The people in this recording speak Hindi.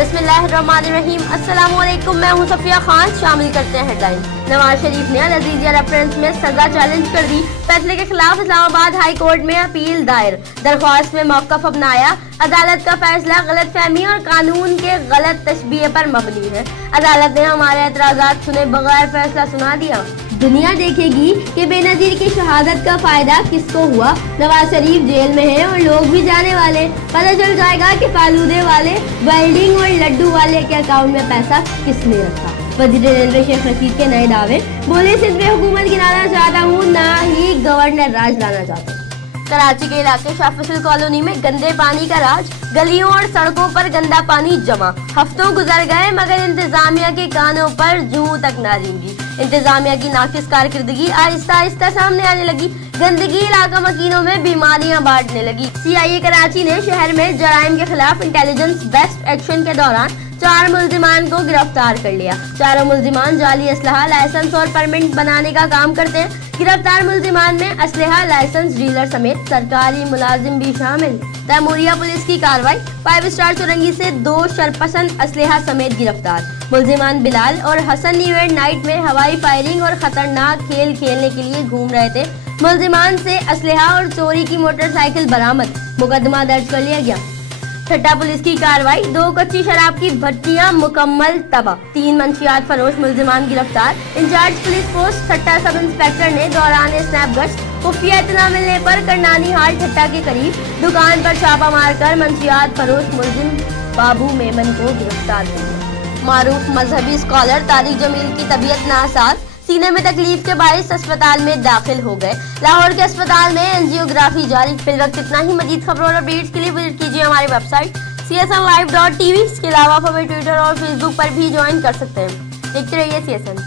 बिस्मिल्लाहिर्रहमानिर्रहीम। अस्सलाम वालेकुम, मैं हूं सफिया खान। शामिल करते हैं हेडलाइन। नवाज शरीफ ने अल अज़ीज़िया रेफरेंस में सजा चैलेंज कर दी। फैसले के खिलाफ इस्लामाबाद हाई कोर्ट में अपील दायर। दरख्वास्त में मौक़िफ़ अपनाया। अदालत का फैसला गलत फहमी और कानून के गलत तशबीह पर मबनी है। अदालत ने हमारे एतराज़ात सुने बगैर फैसला सुना दिया। दुनिया देखेगी कि बेनज़ीर की शहादत का फायदा किसको हुआ। नवाज शरीफ जेल में है और लोग भी जाने वाले। पता चल जाएगा कि फालूदे वाले, वेल्डिंग और लड्डू वाले के अकाउंट में पैसा किसने रखा। वज़ीर रेलवे शेख रशीद के नए दावे। बोले सिर्फ मैं हुकूमत गिराना चाहता हूँ, ना ही गवर्नर राज लाना चाहता हूँ। कराची के इलाके शाह फैसल कॉलोनी में गंदे पानी का राज। गलियों और सड़कों पर गंदा पानी जमा। हफ्तों गुजर गए मगर इंतजामिया के कानों पर जूं तक ना रेंगी। इंतजामिया की नाकिस कारकर्दगी आहिस्ता आहिस्ता सामने आने लगी। गंदगी इलाका मकीनों में बीमारियां बांटने लगी। CIA कराची ने शहर में जराइम के खिलाफ इंटेलिजेंस बेस्ट एक्शन के दौरान 4 मुल्जिमान को गिरफ्तार कर लिया। चारों मुल्जिमान जाली असलहा, लाइसेंस और परमिट बनाने का काम करते हैं। गिरफ्तार मुल्जिमान में असलहा, लाइसेंस डीलर समेत सरकारी मुलाजिम भी शामिल। तैमूरिया पुलिस की कार्रवाई। 5 स्टार चुरंगी से 2 शरपसंद असलहा समेत गिरफ्तार। मुल्जिमान बिलाल और हसन इवेंट नाइट में हवाई फायरिंग और खतरनाक खेल खेलने के लिए घूम रहे थे। मुल्जिमान से असलहा और चोरी की मोटरसाइकिल बरामद। मुकदमा दर्ज कर लिया गया। ठट्टा पुलिस की कार्रवाई। 2 कच्ची शराब की भट्टियां मुकम्मल तबाह। 3 मंशियात फरोश मुल्जिमान गिरफ्तार। इंचार्ज पुलिस पोस्ट ठट्टा सब इंस्पेक्टर ने दौरान स्नैप गश्त खुफिया इत्तला मिलने पर करनानी हाल ठट्टा के करीब दुकान पर छापा मारकर मंशियात फरोश मुल्जिम बाबू मेमन को गिरफ्तार किया। मारूफ मजहबी स्कॉलर तारिक जमील की तबीयत नासाज। सीने में तकलीफ के बायस अस्पताल में दाखिल हो गए। लाहौर के अस्पताल में एंजियोग्राफी जारी। फिल वक्त इतना ही। मजीद खबरों और अपडेट्स के लिए विजिट कीजिए हमारी वेबसाइट csnlive.tv। इसके अलावा आप हमें ट्विटर और फेसबुक पर भी ज्वाइन कर सकते हैं। देखते रहिए CSN।